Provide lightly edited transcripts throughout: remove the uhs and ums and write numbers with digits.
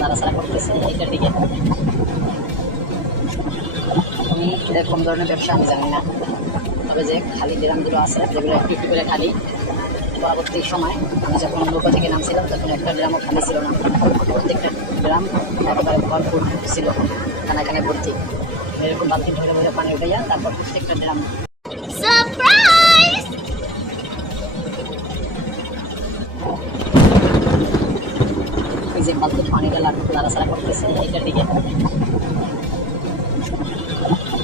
নাড়াচাড়া করতেছে এইটার দিকে। আমি এরকম ধরনের ব্যবসা আমি জানি না, তবে যে খালি ড্রামগুলো আছে যেগুলো একটু একটু করে খালি, পরবর্তী সময় আমি যখন নৌকা থেকে নামছিলাম তখন একটা ড্রামও খালি ছিল না, প্রত্যেকটা ড্রাম একেবারে ভরপুর ছিল, খানায় খানায় ভর্তি। এরকম বালতি ধরে ধরে পানি উঠাইয়া তারপর প্রত্যেকটা ড্রাম ওই যে বালতি পানিটা নাড়াচাড়া করতেছে এইটার দিকে।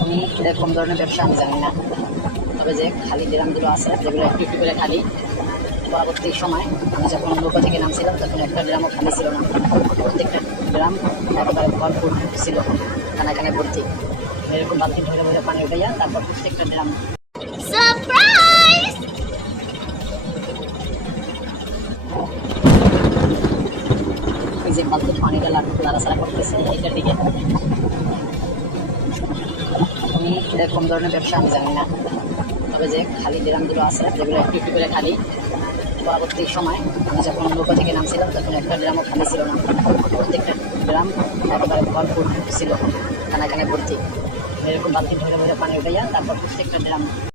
আমি এরকম ধরনের ব্যবসা আমি জানি না, তবে যে খালি ড্রামগুলো আছে যেগুলো একটু একটু করে খালি, পরবর্তী সময় আমি যখন নৌকা থেকে নামছিলাম তখন একটা ড্রামও খালি ছিল না, প্রত্যেকটা ড্রাম একেবারে ভরপুর ছিল, খানায় খানায় ভর্তি। এরকম বালতি ধরে ধরে পানি উঠাইয়া তারপর প্রত্যেকটা ড্রাম ওই যে বালতি পানিটা নাড়াচাড়া করতেছে এইটার দিকে। আমি এরকম ধরনের ব্যবসা আমি জানি না, তবে যে খালি ড্রামগুলো আছে যেগুলো একটু একটু করে খালি, পরবর্তী সময় আমি যখন নৌকা থেকে নামছিলাম তখন একটা ড্রামও খালি ছিল না, প্রত্যেকটা ড্রাম একেবারে ভরপুর ছিল, খানায় খানায় ভর্তি। এরকম বালতি ধরে ধরে পানি উঠাইয়া তারপর প্রত্যেকটা ড্রাম